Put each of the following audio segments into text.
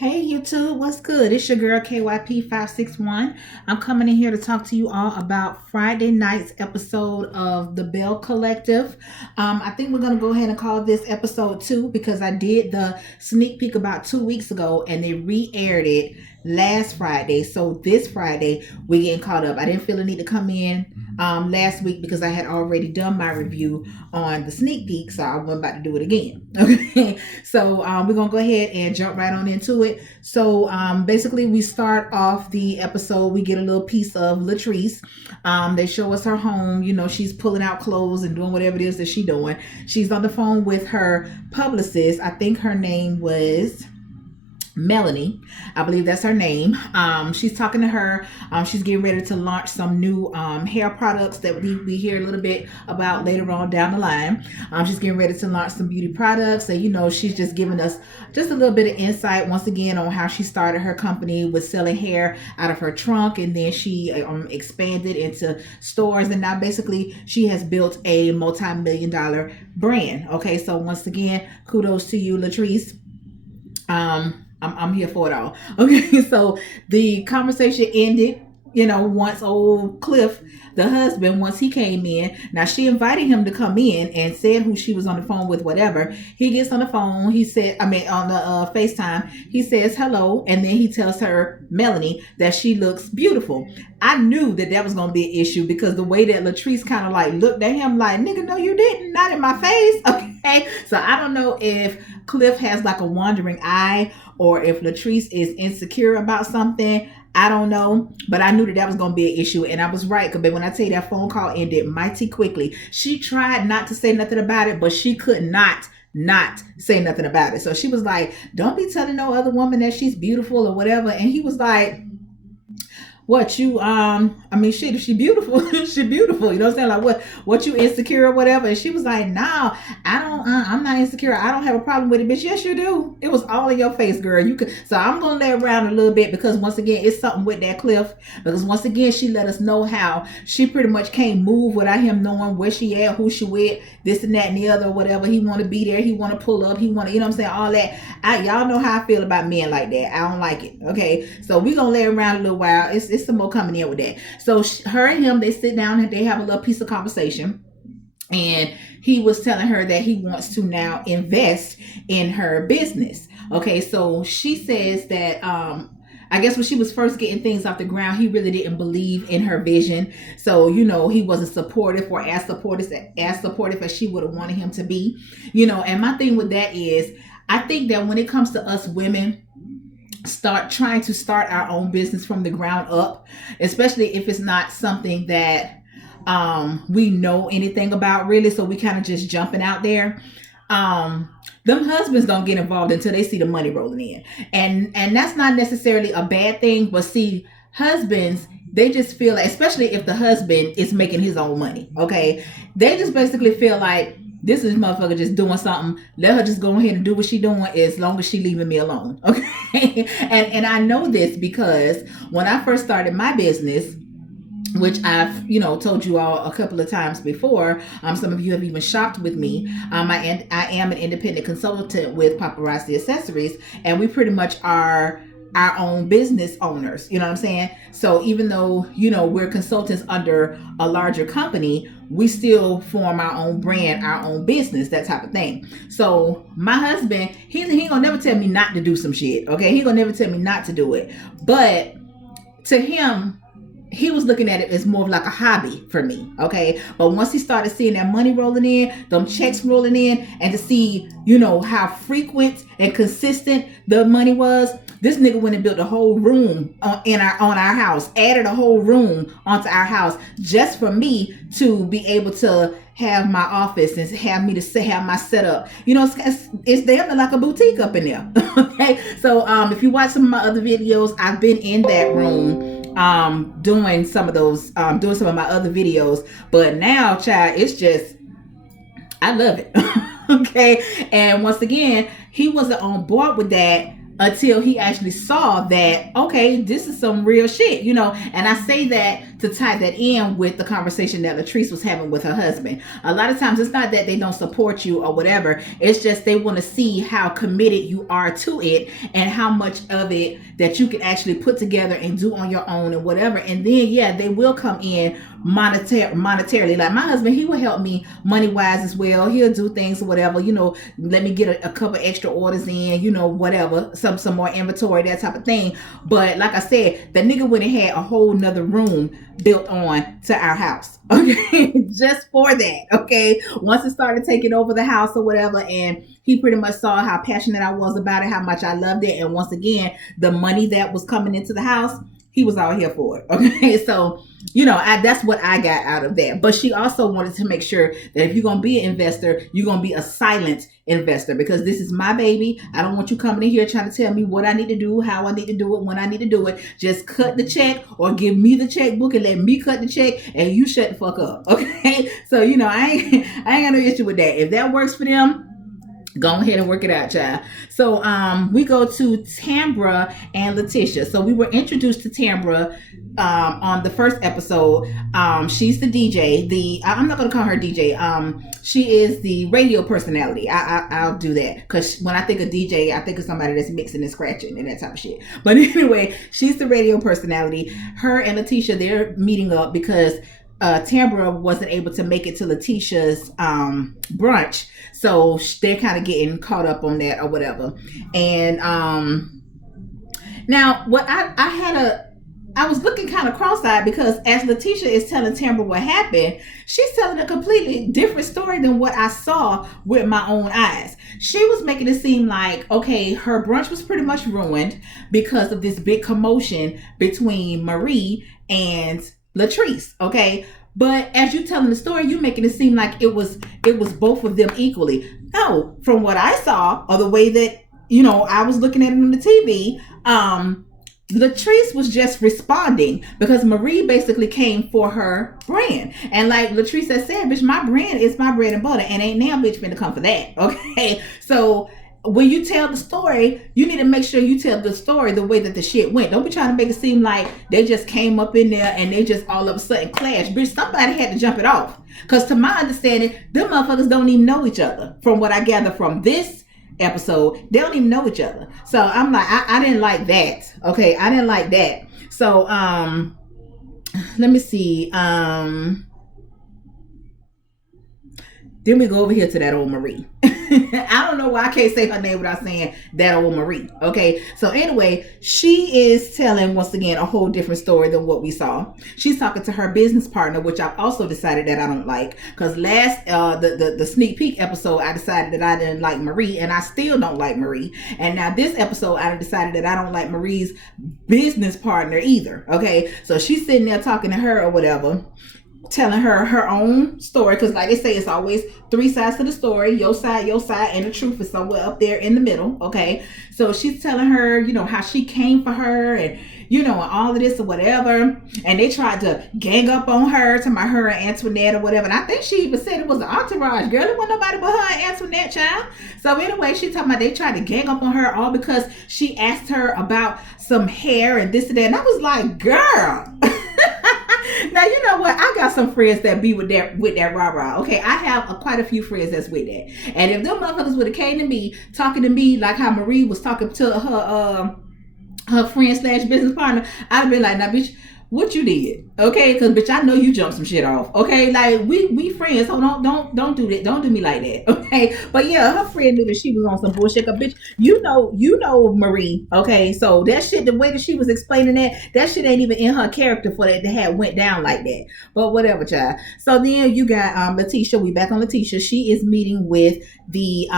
Hey YouTube, what's good? It's your girl KYP561. I'm coming in here to talk to you all about Friday night's episode of the Belle Collective. I think we're going to go ahead and call this episode 2 because I did the sneak peek about 2 weeks ago and they re-aired it last Friday. So this Friday, we're getting caught up. I didn't feel the need to come in last week because I had already done my review on the sneak peek, so I wasn't about to do it again. Okay, so we're gonna go ahead and jump right on into it. So basically, we start off the episode. We get a little piece of Latrice. They show us her home. You know, she's pulling out clothes and doing whatever it is that she's doing. She's on the phone with her publicist. I think her name was Melanie, I believe that's her name. She's talking to her. She's getting ready to launch some new hair products that we hear a little bit about later on down the line. She's getting ready to launch some beauty products, and you know, she's just giving us just a little bit of insight once again on how she started her company with selling hair out of her trunk, and then she expanded into stores, and now basically she has built a multi-million-dollar brand. Okay, so once again, kudos to you, Latrice. I'm here for it all. Okay, so the conversation ended, you know, once old Cliff, the husband, once he came in. Now she invited him to come in and said who she was on the phone with, whatever. He gets on the phone. He said, on the FaceTime, he says hello, and then he tells her, Melanie, that she looks beautiful. I knew that was gonna be an issue because the way that Latrice kind of like looked at him like, nigga, no, you didn't, not in my face. Okay, so I don't know if Cliff has like a wandering eye or if Latrice is insecure about something. I don't know, but I knew that was going to be an issue, and I was right. Because when I tell you that phone call ended mighty quickly, she tried not to say nothing about it, but she could not say nothing about it. So she was like, "Don't be telling no other woman that she's beautiful or whatever." And he was like, what you I mean, shit, if she beautiful, she beautiful, you know what I'm saying? Like what you insecure or whatever. And she was like, no, I don't I'm not insecure, I don't have a problem with it. Bitch, yes you do. It was all in your face, girl. You could. So I'm gonna lay around a little bit because once again it's something with that Cliff, because once again she let us know how she pretty much can't move without him knowing where she at, who she with, this and that and the other or whatever. He want to be there, he want to pull up, he want to, you know what I'm saying, all that. Y'all know how I feel about men like that. I don't like it. Okay, so we gonna lay around a little while. It's some more coming in with that. So her and him, they sit down and they have a little piece of conversation, and he was telling her that he wants to now invest in her business. Okay, so she says that I guess when she was first getting things off the ground, he really didn't believe in her vision. So, you know, he wasn't supportive or as supportive as she would have wanted him to be. You know, and my thing with that is, I think that when it comes to us women, trying to start our own business from the ground up, especially if it's not something that we know anything about really, so we kind of just jumping out there. Them husbands don't get involved until they see the money rolling in, and that's not necessarily a bad thing, but see, husbands, they just feel like, especially if the husband is making his own money, okay, they just basically feel like, this is motherfucker just doing something. Let her just go ahead and do what she doing as long as she leaving me alone. Okay. And I know this because when I first started my business, which I've, you know, told you all a couple of times before, some of you have even shopped with me. I am an independent consultant with Paparazzi Accessories, and we pretty much are our own business owners, you know what I'm saying? So even though, you know, we're consultants under a larger company, we still form our own brand, our own business, that type of thing. So my husband, he gonna never tell me not to do some shit, okay? He gonna never tell me not to do it. But to him, he was looking at it as more of like a hobby for me, okay? But once he started seeing that money rolling in, them checks rolling in, and to see, you know, how frequent and consistent the money was, this nigga went and built a whole room on our house, added a whole room onto our house just for me to be able to have my office and have me to have my setup. You know, it's damn like a boutique up in there. Okay, so if you watch some of my other videos, I've been in that room doing some of those, doing some of my other videos. But now, child, it's just, I love it. Okay, and once again, he wasn't on board with that until he actually saw that, okay, this is some real shit, you know. And I say that to tie that in with the conversation that Latrice was having with her husband. A lot of times it's not that they don't support you or whatever. It's just they want to see how committed you are to it and how much of it that you can actually put together and do on your own and whatever. And then, yeah, they will come in monetarily. Like my husband, he will help me money wise as well. He'll do things or whatever, let me get a couple extra orders in, whatever, some more inventory, that type of thing. But like I said, the nigga went and had a whole nother room built on to our house. Okay. Just for that. Okay. Once it started taking over the house or whatever, and he pretty much saw how passionate I was about it, how much I loved it. And once again, the money that was coming into the house, he was all here for it. Okay. So, that's what I got out of that. But she also wanted to make sure that if you're going to be an investor, you're going to be a silent investor, because this is my baby. I don't want you coming in here trying to tell me what I need to do, how I need to do it, when I need to do it. Just cut the check or give me the checkbook and let me cut the check and you shut the fuck up. Okay. So, I ain't got no issue with that. If that works for them, go ahead and work it out, child. So we go to Tambra and Letitia. So we were introduced to Tambra on the first episode. She's the DJ. I'm not gonna call her DJ. She is the radio personality. I'll do that, because when I think of DJ, I think of somebody that's mixing and scratching and that type of shit. But anyway, she's the radio personality. Her and Letitia, they're meeting up because Tambra wasn't able to make it to Letitia's brunch, so they're kind of getting caught up on that or whatever. And now what I was looking kind of cross-eyed, because as Letitia is telling Tambra what happened, she's telling a completely different story than what I saw with my own eyes. She was making it seem like, okay, her brunch was pretty much ruined because of this big commotion between Marie and Latrice. Okay. But as you telling the story, you making it seem like it was both of them equally. No, from what I saw, or the way that, I was looking at it on the TV, Latrice was just responding because Marie basically came for her brand. And like Latrice has said, bitch, my brand is my bread and butter, and ain't now bitch finna come for that. Okay. So when you tell the story, you need to make sure you tell the story the way that the shit went. Don't be trying to make it seem like they just came up in there and they just all of a sudden clashed. Bitch, somebody had to jump it off. Because to my understanding, them motherfuckers don't even know each other. From what I gather from this episode, they don't even know each other. So I'm like, I didn't like that. Okay, I didn't like that. So let me see. Then we go over here to that old Marie. I don't know why I can't say her name without saying that old Marie. Okay. So anyway, she is telling, once again, a whole different story than what we saw. She's talking to her business partner, which I've also decided that I don't like. Because last, the sneak peek episode, I decided that I didn't like Marie, and I still don't like Marie. And now this episode, I decided that I don't like Marie's business partner either. Okay. So she's sitting there talking to her or whatever, telling her own story, because like they say, it's always three sides to the story, your side, and the truth is somewhere up there in the middle. Okay, so she's telling her, how she came for her, and and all of this or whatever, and they tried to gang up on her, to my her and Antoinette or whatever, and I think she even said it was an entourage, girl. It wasn't nobody but her and Antoinette, child. So anyway, she talking about they tried to gang up on her all because she asked her about some hair and this and that, and I was like, girl. Now, you know what? I got some friends that be with that rah-rah. Okay, I have quite a few friends that's with that. And if them motherfuckers would have came to me, talking to me like how Marie was talking to her friend slash business partner, I'd have been like, nah, bitch, what you did? Okay, because bitch, I know you jumped some shit off. Okay, like we friends, so don't do that. Don't do me like that. Okay, but yeah, her friend knew that she was on some bullshit. Cause bitch, you know Marie. Okay, so that shit, the way that she was explaining that shit ain't even in her character for that to have went down like that. But whatever, child. So then you got Letitia. We back on Letitia. She is meeting with the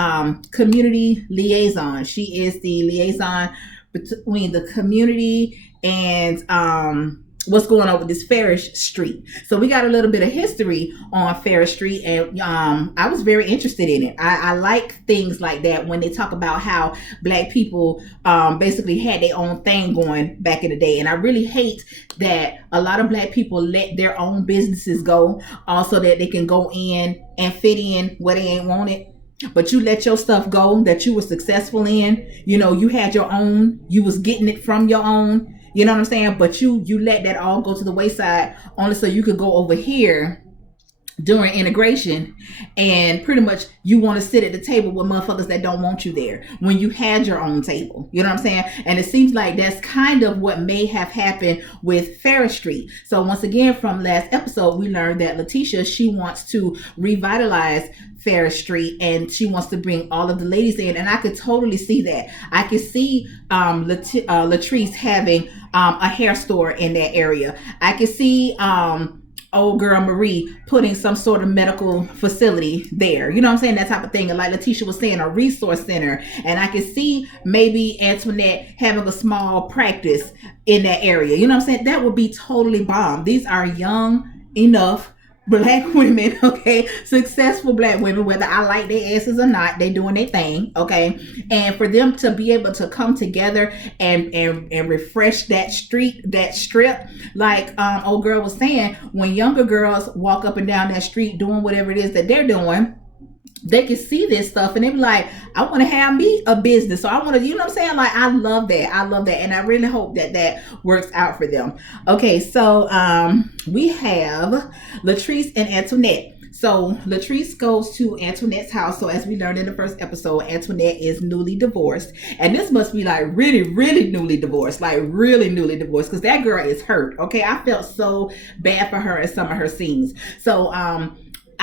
community liaison. She is the liaison between the community and what's going on with this Farish Street. So we got a little bit of history on Farish Street, and I was very interested in it. I like things like that when they talk about how Black people basically had their own thing going back in the day. And I really hate that a lot of Black people let their own businesses go, also that they can go in and fit in where they ain't wanted. But you let your stuff go that you were successful in. You had your own. You was getting it from your own. You know what I'm saying? But you let that all go to the wayside only so you could go over here during integration, and pretty much you want to sit at the table with motherfuckers that don't want you there when you had your own table. You know what I'm saying? And it seems like that's kind of what may have happened with Ferris Street. So once again, from last episode, we learned that Letitia, she wants to revitalize Ferris Street, and she wants to bring all of the ladies in, and I could totally see that. I could see Latrice having a hair store in that area. I could see old girl Marie putting some sort of medical facility there. You know what I'm saying? That type of thing. And like Letitia was saying, a resource center. And I could see maybe Antoinette having a small practice in that area. You know what I'm saying? That would be totally bomb. These are young enough Black women, okay, successful Black women, whether I like their asses or not, they doing their thing, okay, and for them to be able to come together and refresh that strip, like old girl was saying, when younger girls walk up and down that street doing whatever it is that they're doing, they can see this stuff and they be like, I want to have me a business. So I want to, you know what I'm saying? Like, I love that. I love that. And I really hope that that works out for them. Okay. So, we have Latrice and Antoinette. So Latrice goes to Antoinette's house. So as we learned in the first episode, Antoinette is newly divorced. And this must be like really, really newly divorced, like really newly divorced, because that girl is hurt. Okay. I felt so bad for her in some of her scenes. So,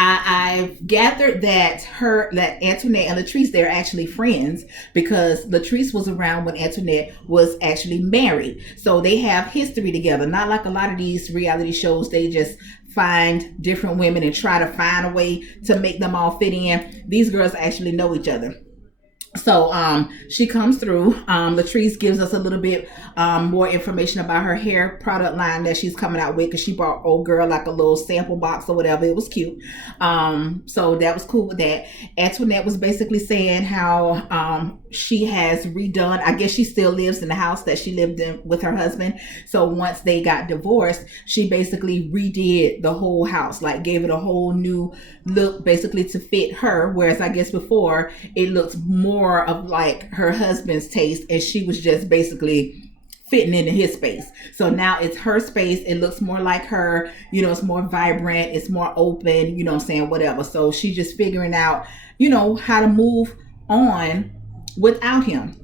I've gathered that Antoinette and Latrice, they're actually friends, because Latrice was around when Antoinette was actually married. So they have history together. Not like a lot of these reality shows, they just find different women and try to find a way to make them all fit in. These girls actually know each other. So she comes through. Latrice gives us a little bit more information about her hair product line that she's coming out with, because she brought old girl like a little sample box or whatever. It was cute. So that was cool with that. Antoinette was basically saying how she has redone, I guess she still lives in the house that she lived in with her husband. So once they got divorced, she basically redid the whole house, like gave it a whole new look basically to fit her. Whereas I guess before it looked more of like her husband's taste, and she was just basically fitting into his space. So now it's her space. It looks more like her, you know, it's more vibrant, it's more open, you know what I'm saying, whatever. So she's just figuring out, you know, how to move on without him,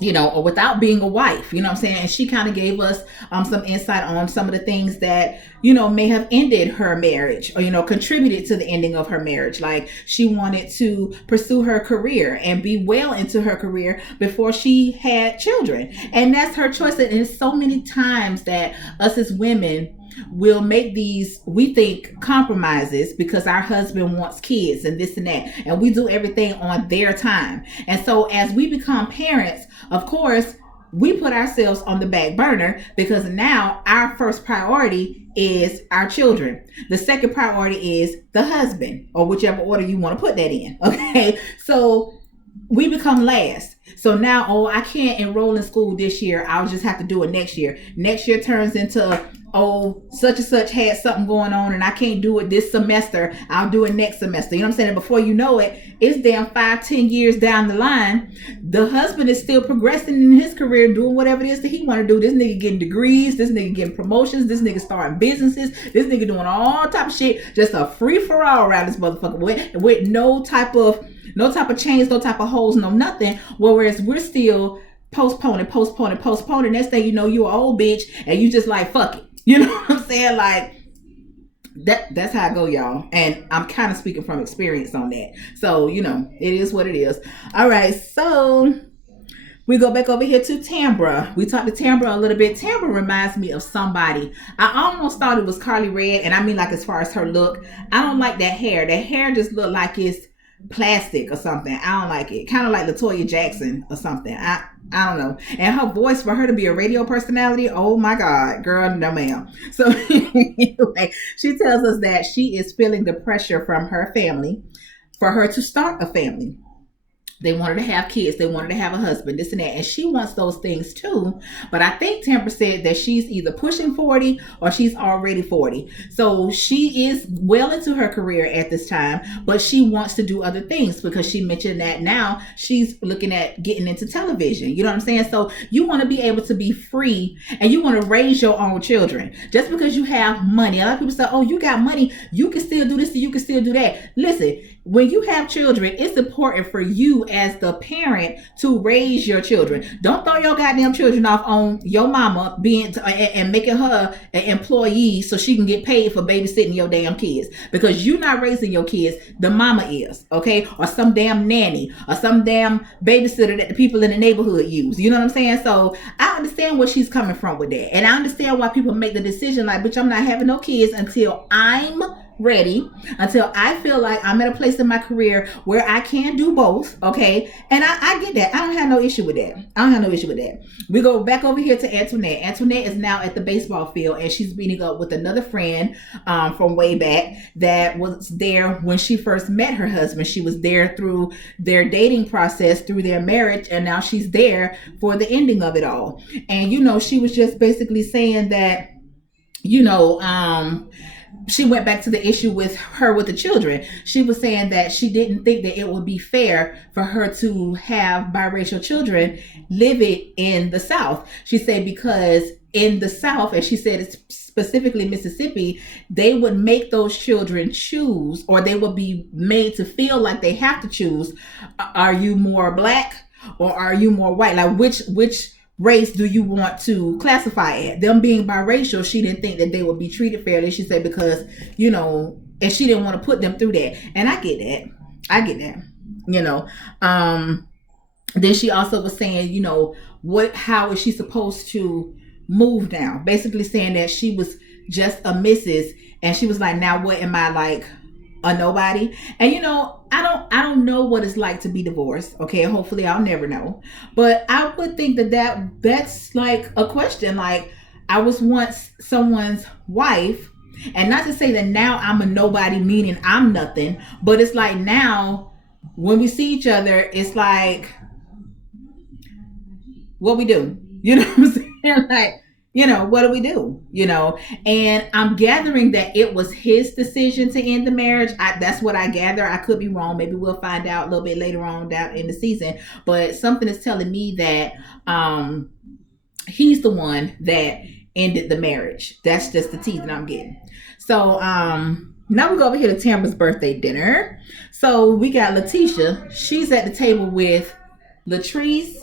you know, or without being a wife, you know what I'm saying? And she kind of gave us some insight on some of the things that, you know, may have ended her marriage, or, you know, contributed to the ending of her marriage. Like, she wanted to pursue her career and be well into her career before she had children. And that's her choice. And it's so many times that us as women will make these, we think, compromises because our husband wants kids and this and that, and we do everything on their time. And so as we become parents, of course, we put ourselves on the back burner, because now our first priority is our children. The second priority is the husband, or whichever order you want to put that in. Okay. So we become last. So now, oh, I can't enroll in school this year, I'll just have to do it next year. Next year turns into, oh, such and such had something going on and I can't do it this semester, I'll do it next semester. You know what I'm saying? And before you know it, it's damn 5-10 years down the line, the husband is still progressing in his career, doing whatever it is that he want to do. This nigga getting degrees, this nigga getting promotions, this nigga starting businesses, this nigga doing all type of shit, just a free for all around this motherfucker with no type of chains, no type of holes, no nothing. Whereas we're still postponing. Next thing you know, you an old bitch and you just like, fuck it. You know what I'm saying? Like, that's how I go, y'all. And I'm kind of speaking from experience on that. So, you know, it is what it is. All right. So we go back over here to Tambra. We talked to Tambra a little bit. Tambra reminds me of somebody. I almost thought it was Carly Red. And I mean, like, as far as her look, I don't like that hair. That hair just looked like it's plastic or something. I don't like it. Kind of like LaToya Jackson or something. I don't know. And her voice, for her to be a radio personality, oh my God, girl, no ma'am. So anyway, she tells us that she is feeling the pressure from her family for her to start a family. They wanted to have kids. They wanted to have a husband, this and that. And she wants those things too. But I think Tampa said that she's either pushing 40 or she's already 40. So she is well into her career at this time, but she wants to do other things because she mentioned that now she's looking at getting into television. You know what I'm saying? So you want to be able to be free and you want to raise your own children. Just because you have money. A lot of people say, oh, you got money, you can still do this and you can still do that. Listen, when you have children, it's important for you as the parent to raise your children. Don't throw your goddamn children off on your mama being and making her an employee so she can get paid for babysitting your damn kids, because you're not raising your kids, the mama is, okay? Or some damn nanny or some damn babysitter that the people in the neighborhood use. You know what I'm saying? So I understand where she's coming from with that, and I understand why people make the decision like, bitch, I'm not having no kids until I'm ready, until I feel like I'm at a place in my career where I can do both, okay? And I get that. I don't have no issue with that. I don't have no issue with that. We go back over here to Antoinette. Antoinette is now at the baseball field, and she's meeting up with another friend from way back that was there when she first met her husband. She was there through their dating process, through their marriage, and now she's there for the ending of it all. And, you know, she was just basically saying that, you know, she went back to the issue with her with the children. She was saying that she didn't think that it would be fair for her to have biracial children living in the South. She said because in the South, and she said it's specifically Mississippi, they would make those children choose, or they would be made to feel like they have to choose. Are you more black or are you more white? Like which race do you want to classify it? Them being biracial, she didn't think that they would be treated fairly. She said because, you know, and she didn't want to put them through that. And I get that, you know. Then she also was saying, you know, how is she supposed to move now? Basically saying that she was just a missus, and she was like, now what am I, like a nobody? And you know, I don't know what it's like to be divorced. Okay, hopefully I'll never know. But I would think that's like a question. Like, I was once someone's wife, and not to say that now I'm a nobody, meaning I'm nothing, but it's like now when we see each other, it's like, what we do? You know what I'm saying? Like, you know, what do we do? You know, and I'm gathering that it was his decision to end the marriage. That's what I gather. I could be wrong. Maybe we'll find out a little bit later on down in the season. But something is telling me that he's the one that ended the marriage. That's just the tea that I'm getting. So now we go over here to Tamara's birthday dinner. So we got Letitia. She's at the table with Latrice,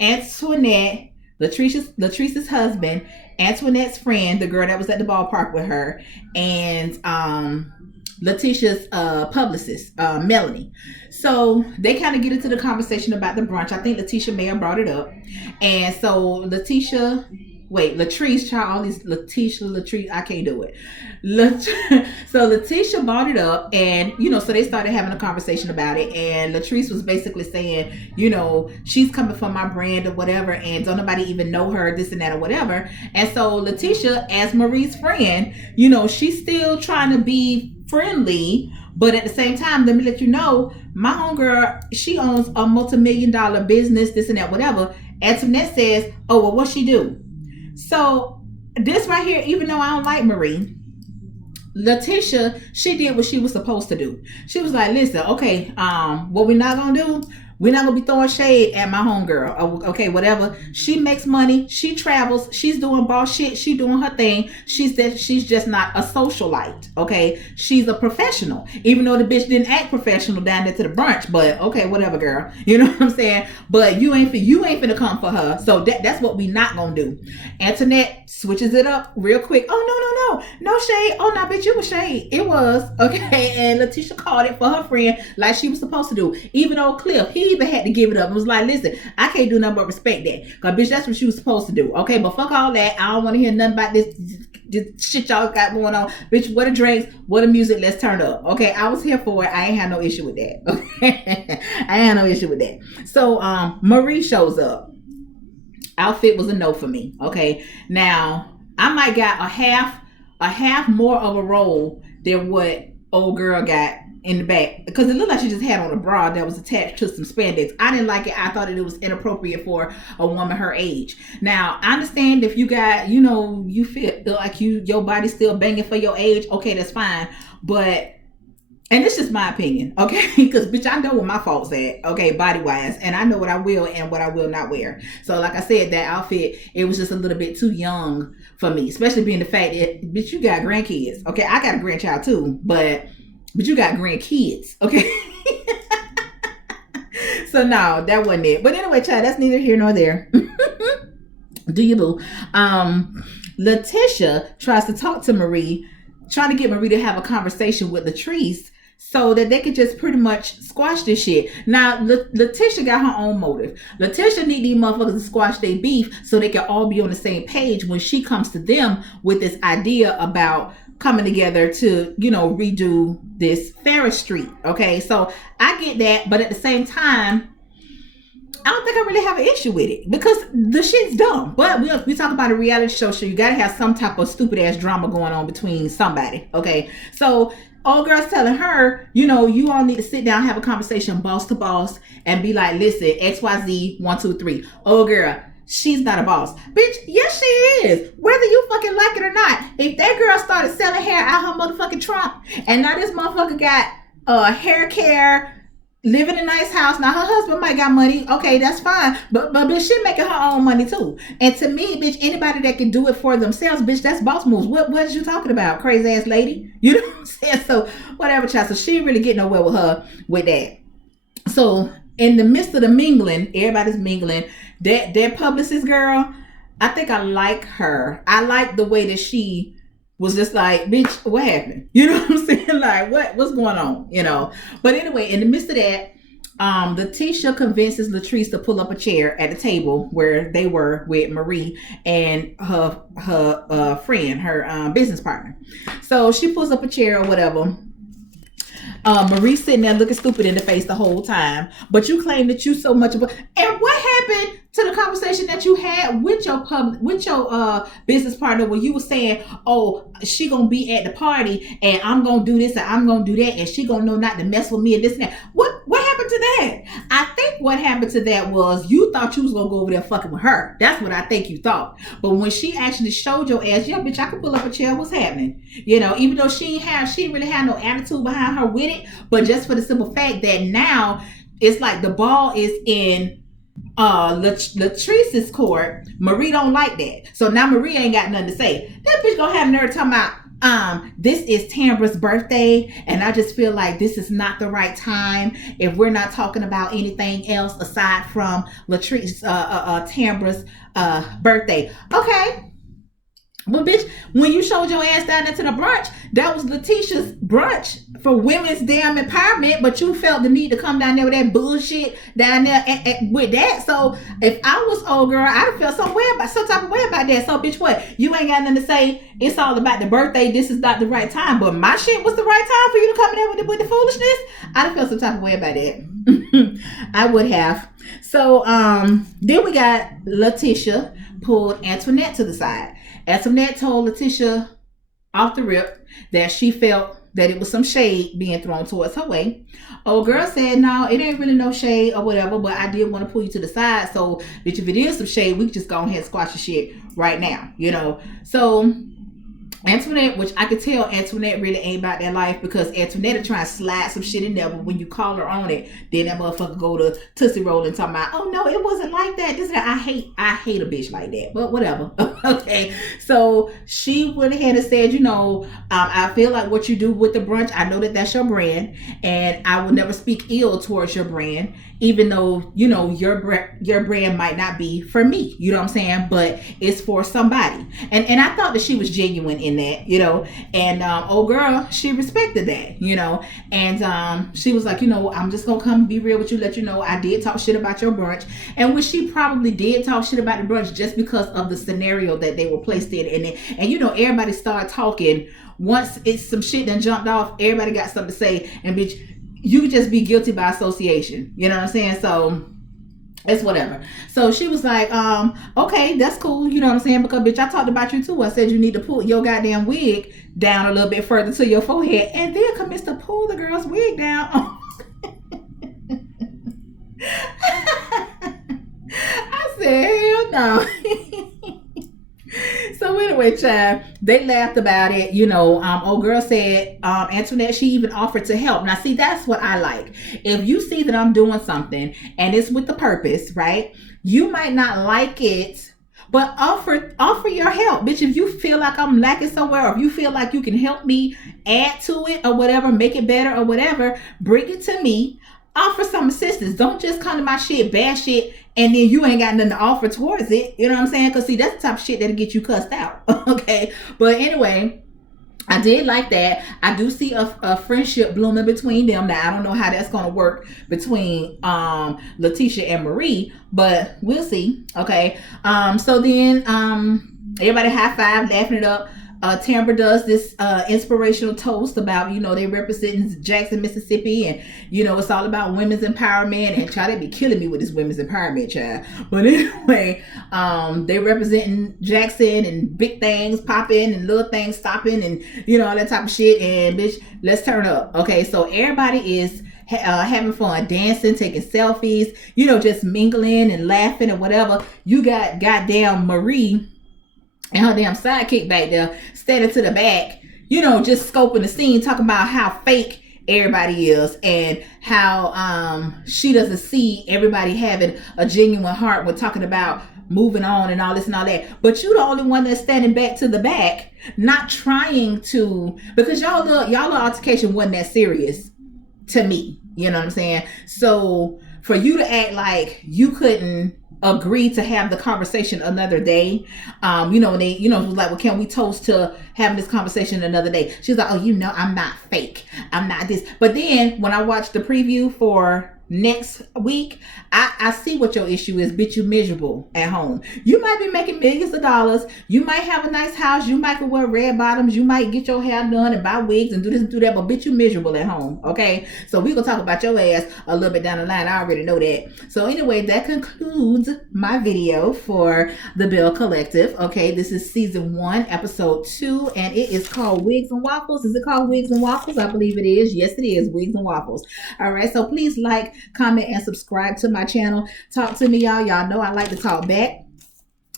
Antoinette, Latrice's husband, Antoinette's friend, the girl that was at the ballpark with her, and Letitia's publicist, Melanie. So they kind of get into the conversation about the brunch. I think Letitia may have brought it up. And so Latrice, child, all these Latrice, I can't do it. So Letitia brought it up, and, you know, so they started having a conversation about it, and Latrice was basically saying, you know, she's coming from my brand or whatever, and don't nobody even know her, this and that or whatever. And so Letitia, as Marie's friend, you know, she's still trying to be friendly, but at the same time, let me let you know, my homegirl, she owns a multi-million-dollar business, this and that, whatever. Antoinette says, oh, well, what she do? So this right here, even though I don't like Marie, Letitia, she did what she was supposed to do. She was like, listen, okay, what we're not gonna do, we're not gonna be throwing shade at my homegirl. Okay, whatever. She makes money, she travels, she's doing boss shit, she doing her thing. She's just not a socialite. Okay, she's a professional. Even though the bitch didn't act professional down there to the brunch, but okay, whatever, girl. You know what I'm saying? But you ain't finna come for her. So that's what we not gonna do. Antoinette switches it up real quick. Oh no shade. Oh no, bitch, you was shade. It was okay. And Letitia called it for her friend like she was supposed to do. Even though Cliff, he even had to give it up. It was like, listen, I can't do nothing but respect that. Cause bitch, that's what she was supposed to do. Okay, but fuck all that. I don't want to hear nothing about this shit y'all got going on. Bitch, what a drinks, what a music, let's turn up. Okay, I was here for it. I ain't had no issue with that. Okay, I ain't had no issue with that. So Marie shows up. Outfit was a no for me. Okay, now I might got a half more of a role than what old girl got in the back, because it looked like she just had on a bra that was attached to some spandex. I didn't like it. I thought that it was inappropriate for a woman her age. Now, I understand if you got, you feel like your body's still banging for your age. Okay, that's fine. But, and it's just my opinion, okay? Because, bitch, I know what my fault's at, okay, body-wise. And I know what I will and what I will not wear. So, like I said, that outfit, it was just a little bit too young for me. Especially being the fact that, bitch, you got grandkids. Okay, I got a grandchild too. But you got grandkids, okay? So, no, that wasn't it. But anyway, child, that's neither here nor there. Do you, boo? Letitia tries to talk to Marie, trying to get Marie to have a conversation with Latrice so that they could just pretty much squash this shit. Now, Letitia got her own motive. Letitia need these motherfuckers to squash their beef so they can all be on the same page when she comes to them with this idea about coming together to, redo this Ferris Street. Okay, so I get that, but at the same time, I don't think I really have an issue with it because the shit's dumb. But we talk about a reality show, so you gotta have some type of stupid ass drama going on between somebody. Okay, so old girl's telling her, you all need to sit down, have a conversation, boss to boss, and be like, listen, XYZ 1 2 3. Old girl, she's not a boss. Bitch, yes she is. Whether you fucking like it or not. If that girl started selling hair out her motherfucking trunk, and now this motherfucker got hair care, live in a nice house. Now her husband might got money. Okay, that's fine. But bitch, she making her own money too. And to me, bitch, anybody that can do it for themselves, bitch, that's boss moves. What is you talking about, crazy ass lady? You know what I'm saying? So whatever, child. So she ain't really getting nowhere with her with that. So in the midst of the mingling, everybody's mingling. That publicist girl, I think I like her. I like the way that she was just like, bitch, what happened? You know what I'm saying? Like, what's going on? But anyway, in the midst of that, Letitia convinces Latrice to pull up a chair at the table where they were with Marie and her friend, her business partner. So she pulls up a chair or whatever. Marie sitting there looking stupid in the face the whole time, but you claim that you so much of a, and what happened to the conversation that you had with your business partner when you were saying, oh, she gonna be at the party and I'm gonna do this and I'm gonna do that and she gonna know not to mess with me and this and that. What happened to that? I think what happened to that was you thought you was gonna go over there fucking with her. That's what I think you thought. But when she actually showed your ass, yeah, bitch, I could pull up a chair. What's happening? Even though she didn't really have no attitude behind her with it, but just for the simple fact that now it's like the ball is in Latrice's court. Marie don't like that. So now Marie ain't got nothing to say. That bitch gonna have nerve talking about this is Tambra's birthday and I just feel like this is not the right time if we're not talking about anything else aside from Latrice Tambra's birthday. Okay. Well, bitch, when you showed your ass down there to the brunch, that was Letitia's brunch for women's damn empowerment, but you felt the need to come down there with that bullshit down there with that. So if I was old girl, I'd have felt some type of way about that. So, bitch, what? You ain't got nothing to say. It's all about the birthday. This is not the right time. But my shit was the right time for you to come in there with the foolishness. I'd have felt some type of way about that. I would have. So, then we got Letitia pulled Antoinette to the side. Antoinette told Letitia off the rip that she felt that it was some shade being thrown towards her way. Old girl said, no, it ain't really no shade or whatever, but I did want to pull you to the side. So, bitch, if it is some shade, we can just go ahead and squash the shit right now, So, Antoinette, which I could tell Antoinette really ain't about that life because Antoinette will try and slide some shit in there, but when you call her on it, then that motherfucker go to Tootsie Roll and talk about, oh no, it wasn't like that. I hate a bitch like that, but whatever. Okay, so she went ahead and said, I feel like what you do with the brunch, I know that that's your brand, and I will never speak ill towards your brand, even though, your brand might not be for me, you know what I'm saying, but it's for somebody. And I thought that she was genuine in that, and old girl, she respected that, and she was like, I'm just gonna come be real with you, let you know I did talk shit about your brunch, and when she probably did talk shit about the brunch just because of the scenario that they were placed in, and everybody started talking once it's some shit that jumped off, everybody got something to say, and bitch, you could just be guilty by association, you know what I'm saying? So It's whatever. So she was like, okay, that's cool. You know what I'm saying? Because bitch, I talked about you too. I said you need to pull your goddamn wig down a little bit further to your forehead, and then commence to pull the girl's wig down. I said, hell no. So anyway, child, they laughed about it. You know, old girl said, Antoinette, she even offered to help. Now, see, that's what I like. If you see that I'm doing something and it's with the purpose, right? You might not like it, but offer your help, bitch. If you feel like I'm lacking somewhere, or if you feel like you can help me add to it or whatever, make it better or whatever, bring it to me. Offer some assistance. Don't just come to my shit, bad shit, and then you ain't got nothing to offer towards it. You know what I'm saying? Because see, that's the type of shit that'll get you cussed out. Okay. But anyway, I did like that. I do see a friendship blooming between them. Now, I don't know how that's going to work between Letitia and Marie, but we'll see. Okay. So then everybody high five, laughing it up. Tambra does this inspirational toast about, you know, they representing Jackson, Mississippi, and you know it's all about women's empowerment. And try to be killing me with this women's empowerment, child. But anyway, they representing Jackson and big things popping and little things stopping and you know all that type of shit. And bitch, let's turn up. Okay, so everybody is having fun, dancing, taking selfies, you know, just mingling and laughing and whatever. You got goddamn Marie and her damn sidekick back there standing to the back, you know, just scoping the scene, talking about how fake everybody is and how she doesn't see everybody having a genuine heart when talking about moving on and all this and all that. But you the only one that's standing back to the back, not trying to, because y'all altercation wasn't that serious to me. You know what I'm saying? So for you to act like you couldn't agree to have the conversation another day, you know, they, you know, it was like, well, can we toast to having this conversation another day? She's like, oh, you know, I'm not fake, I'm not this. But then when I watched the preview for next week, I see what your issue is. Bitch, you miserable at home. You might be making millions of dollars, you might have a nice house, you might can wear red bottoms, you might get your hair done and buy wigs and do this and do that, but bitch, you miserable at home. Okay, so we gonna talk about your ass a little bit down the line. I already know that. So anyway, that concludes my video for the Belle Collective. Okay, this is season 1, episode 2, and it is called Wigs and Waffles. Is it called Wigs and Waffles? I believe it is. Yes, it is. Wigs and Waffles. All right, so please like, comment, and subscribe to my channel. Talk to me, y'all. Y'all know I like to talk back.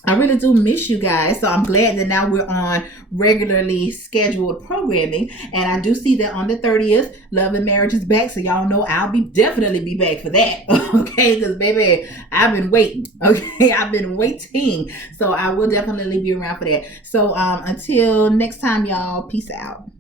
I really do miss you guys, so I'm glad that now we're on regularly scheduled programming, and I do see that on the 30th, Love and Marriage is back, so y'all know I'll definitely be back for that. Okay, because baby, I've been waiting. Okay, I've been waiting, so I will definitely be around for that. So until next time, y'all, peace out.